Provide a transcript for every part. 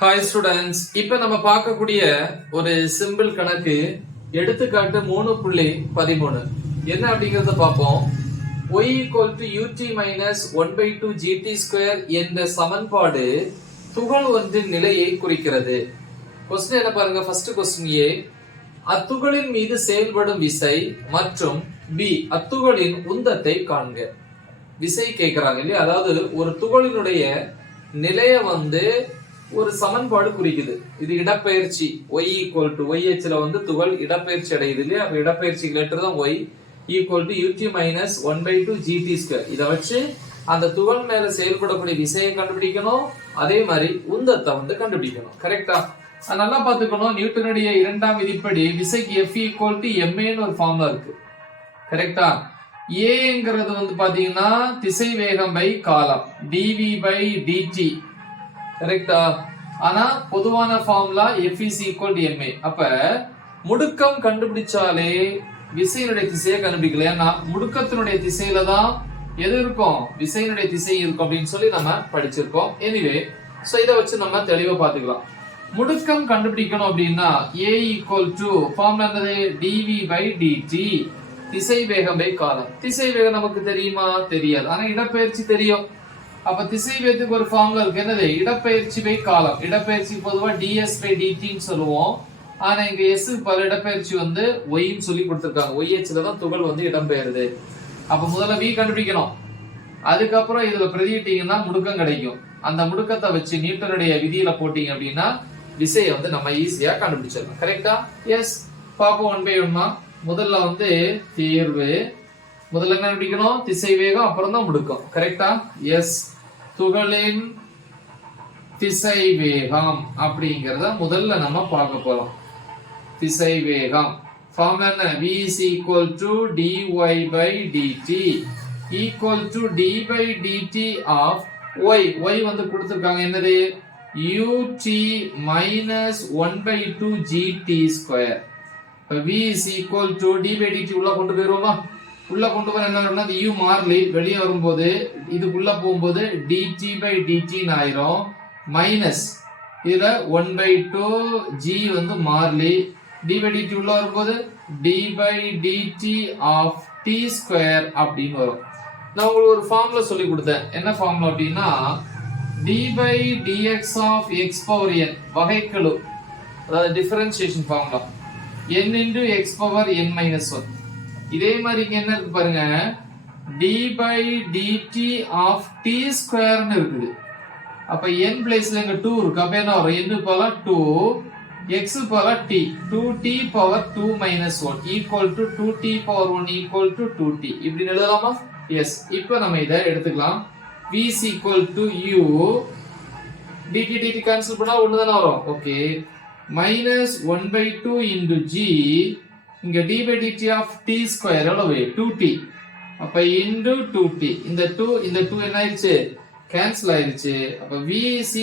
Hi students, இப்ப நம்ம பார்க்கக்கூடிய ஒரு சிம்பிள் கணக்கு எடுத்துக்காட்டு 3.13 என்ன அப்படிங்கறத பார்ப்போம். y = ut - 1/2 gt² என்ற சமன்பாடு துகள் ஒன்றின் நிலையை குறிக்கிறது. क्वेश्चन என்ன பாருங்க. ஃபர்ஸ்ட் क्वेश्चन A, அத்துகளின் மீது செயல்படும் விசை மற்றும் B, அத்துகளின் உந்தத்தை காண்க. விசை கேக்குறாங்க இல்லையா, அதாவது ஒரு துகளினுடைய நிலைய ஒரு சமன்பாடு குறிக்குது. இது இடப்பெயர்ச்சி y = y அச்சுல துகள் இடப்பெயர்ச்சி அடையுது இல்லையா, அப்ப இடப்பெயர்ச்சி லெட்டர் தான் y = ut - 1/2 gt². இத வச்சு அந்த துகள் மேல செயல்படக்கூடிய விசையை கண்டுபிடிக்கணும், அதே மாதிரி உந்தத்தை கண்டுபிடிக்கணும். கரெக்டா? நல்லா பாத்துக்கணும். நியூட்டனுடைய இரண்டாம் விதிப்படி விசைக்கு F = ma ன்னு ஒரு ஃபார்முலா இருக்கு. கரெக்டா? a பாத்தீங்கன்னா திசை வேகம் பை காலம் dv/dt. கரெக்டா? ஆனா பொதுவான ஃபார்முலா F = ma. அப்ப முடுக்கம் கண்டுபிடிச்சாலே விசையினுடைய திசையை கண்டுபிடிக்கல. ஏன்னா முடுக்கத்தினுடைய திசையில தான் எது இருக்கும், விசையினுடைய திசை இருக்கும் அப்படின்னு சொல்லி நம்ம படிச்சிருக்கோம். எனிவே சோ இத வச்சு நம்ம தெளிவா பாத்துக்கலாம். முடுக்கம் கண்டுபிடிக்கணும் அப்படின்னா a = ஃபார்முலா என்னது, dv/dt, திசை வேகம் பை காலம். திசை வேகம் நமக்கு தெரியுமா? தெரியாது. ஆனா இடப்பெயர்ச்சி தெரியும். அப்ப திசை வேகத்துக்கு ஒரு ஃபார்முலா இருக்கு. என்னது? இடப்பெயர்ச்சி பை காலம். இடப்பெயர்ச்சி பொதுவா ds/dt ன்னு சொல்லுவோம். ஆனா இங்க s க்கு இடப்பெயர்ச்சி y ன்னு சொல்லி கொடுத்திருக்காங்க. y அச்சுல தான் துகள் இடம்பெயருது. அப்ப முதல்ல v கண்டுபிடிக்கணும். அதுக்கப்புறம் இதுல பிரதியிட்டீங்கன்னா முடுக்கம் கிடைக்கும். அந்த முடுக்கத்தை வச்சு நியூட்டனுடைய விதியில போட்டீங்க அப்படின்னா விசையை நம்ம ஈஸியா கண்டுபிடிச்சிடலாம். கரெக்டா? எஸ். பாப்போம் 1 by 1. முதல்ல தீர்வு. முதல்ல என்ன கண்டுபிடிக்கணும்? திசை வேகம், அப்புறம் தான் முடுக்கம். கரெக்டா? எஸ். துகளின் திசை வேகம் அப்படிங்கறத முதல்ல நம்ம பார்க்க போறோம். திசை வேகம் ஃபார்முலா என்ன? v = dy/dt = d/dt of y. y கொடுத்திருக்காங்க. என்னது? ut - 1/2 gt². v = d/dt உள்ள கொண்டு போயிருவோமா? உள்ள கொண்டு போற என்ன, u மாறிலி வெளியே வரும்போது இதுக்குள்ள போகும்போது dt/dt ஆயிரும். மைனஸ் இதுல 1/2 g மாறிலி, d/dt உள்ள வரும்போது d/dt of t² அப்படின்னு வரும். நான் உங்களுக்கு ஒரு ஃபார்முலா சொல்லி கொடுத்தேன். என்ன ஃபார்முலா அப்படின்னா d/dx of x⁴n வகைக்கெழு, அதாவது டிஃபரன்ஷியேஷன் ஃபார்முலா, n × x⁴n-1. இதே மாதிரி இங்க என்ன இருக்கு பாருங்க, d/dt of t² ன்னு இருக்குது. அப்ப n பிளேஸ்ல இங்க 2 இருக்கு. அப்ப என்ன வரும்? n = 2, x = t, 2t⁻2 - 1 = 2t⁻1 = 2t. இப்படி எழுதலாமா? எஸ். இப்போ நம்ம இத எடுத்துக்கலாம். v = u, dt கேன்சல் பண்ணா 1 தான வரும். ஓகே. -1/2 × g, இங்க d/dt of t² எவ்வளவு? 2t. அப்ப into 2t. இந்த 2 என்ன ஆயிருச்சு? கேன்சல் ஆயிருச்சு. அப்ப v =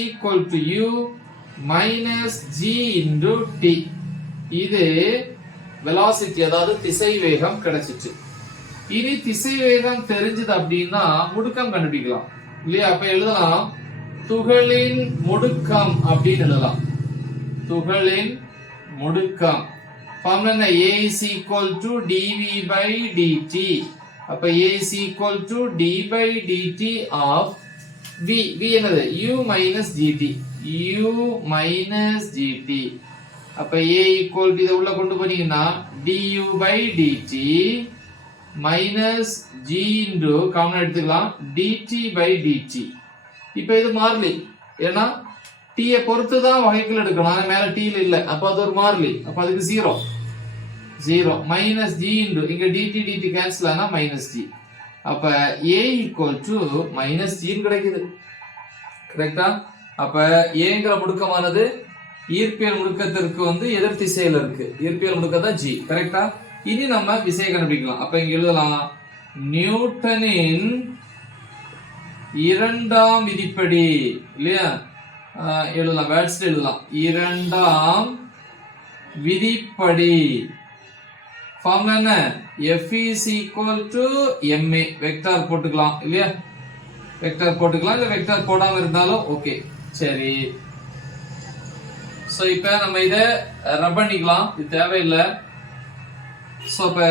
u - g × t. இது velocity, அதாவது திசை வேகம் கிடைச்சிச்சு. இனி திசை வேகம் தெரிஞ்சது அப்படின்னா முடுக்கம் கண்டுபிடிக்கலாம் இல்லையா? அப்ப எழுதலாம் துகளின் முடுக்கம் அப்படின்னு எழுதலாம். துகளின் முடுக்கம் ஃபார்முலா என்ன? a = dv/dt. அப்ப a = d/dt of v. v என்னது? u - gt. u - gt. அப்ப a = இத உள்ள கொண்டு போனீங்கன்னா du/dt - g × காமன் எடுத்துக்கலாம் dt/dt. இப்ப இது மாறிலி. ஏன்னா t ஐ பொறுத்து தான் வகைக்கெழு எடுக்கணும். ஆனா மேல t இல்ல. அப்ப அது ஒரு மாறிலி. அப்ப அதுக்கு 0 - g × இங்க dt கேன்சல் ஆனா -g. அப்ப a = -g கிடைக்குது. கரெக்ட்டா? அப்ப a ங்கற முடுக்கமானது ஈர்ப்பியல் முடுக்கத்திற்கு எதிர் திசையில இருக்கு. ஈர்ப்பியல் முடுக்கம் தான் g. கரெக்ட்டா? இனி நம்ம விசையை கண்டுபிடிக்கலாம். அப்ப இங்க எழுதலாம் நியூட்டனின் இரண்டாம் விதிப்படி இல்லையா? எழுதலாம், வேர்ட்ஸ் எழுதலாம். இரண்டாம் விதிப்படி ஃபார்முலா என்ன? F = ma. வெக்டார் போட்டுக்கலாம் இல்லையா? வெக்டார் போட்டுக்கலாம், இல்ல வெக்டார் போடாம இருந்தாலும் ஓகே. சரி, சோ இப்போ நம்ம இத ரப் பண்ணிக்கலாம், இது தேவையில்லை. சோ அப்ப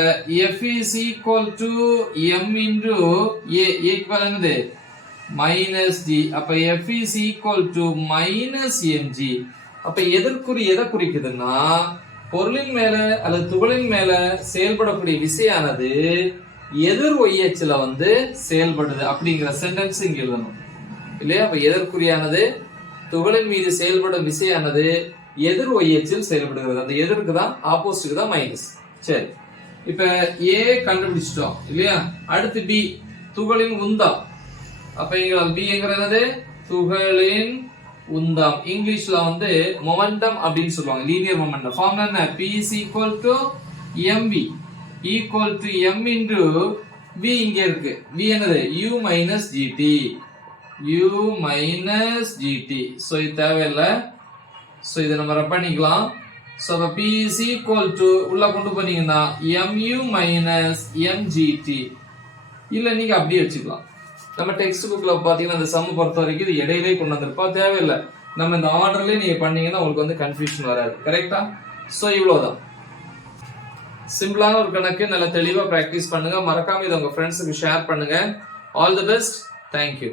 f is equal to m into a equal என்னது minus g. அப்ப f is equal to minus mg. அப்ப எதற்குறி எதை குறிக்குதுன்னா பொருளின் மேல அல்லது துகளின் மேல செயல்படக்கூடிய விசையானது எதிர் y அச்சுல வந்து செயல்படுது அப்படிங்கிற சென்டென்ஸ் இங்க எழுதணும் இல்லையா? அப்ப எதற்குறியானது துகளின் மீது செயல்படும் விசையானது எதிர் y அச்சில் செயல்படுகிறது. அந்த எதிர்க்கு தான் ஆப்போசிட்டுக்கு தான் மைனஸ். சரி, இப்ப a கண்டுபிடிச்சிட்டோம் இல்லையா? அடுத்து b துகளின் உந்தம். அப்ப இங்க b என்கிறது துகளின் உந்தம். இங்கிலீஷ்ல வந்து மொமெண்டம் அப்படின்னு சொல்லுவாங்க, லீனியர் மொமெண்டம். ஃபார்முலா என்ன? p is equal to mv equal to m into v. இங்க இருக்கு v என்னது u minus gt, u minus gt. So இது தேவையில்லை. சோ இதை நம்ம ரப் பண்ணிக்கலாம். சோ அப்ப p is equal to உள்ள கொண்டு போனீங்கன்னா mu minus mgt. இல்ல நீங்க அப்படியே வச்சுக்கலாம். நம்ம டெக்ஸ்ட் புக்ல பாத்தீங்கன்னா அந்த சம் பொறுத்த வரைக்கும் இது இடையிலே கொண்டு வந்திருப்பா, தேவையில்லை. நம்ம இந்த ஆர்டர்லயே நீங்க பண்ணீங்கன்னா உங்களுக்கு வந்து கன்ஃபியூஷன் வராது. கரெக்டா? சோ இவ்வளவுதான். சிம்பிளான ஒரு கணக்கு, நல்ல தெளிவா பிராக்டிஸ் பண்ணுங்க. மறக்காம இதை உங்க ஃப்ரெண்ட்ஸுக்கு ஷேர் பண்ணுங்க. All the best. தேங்க்யூ.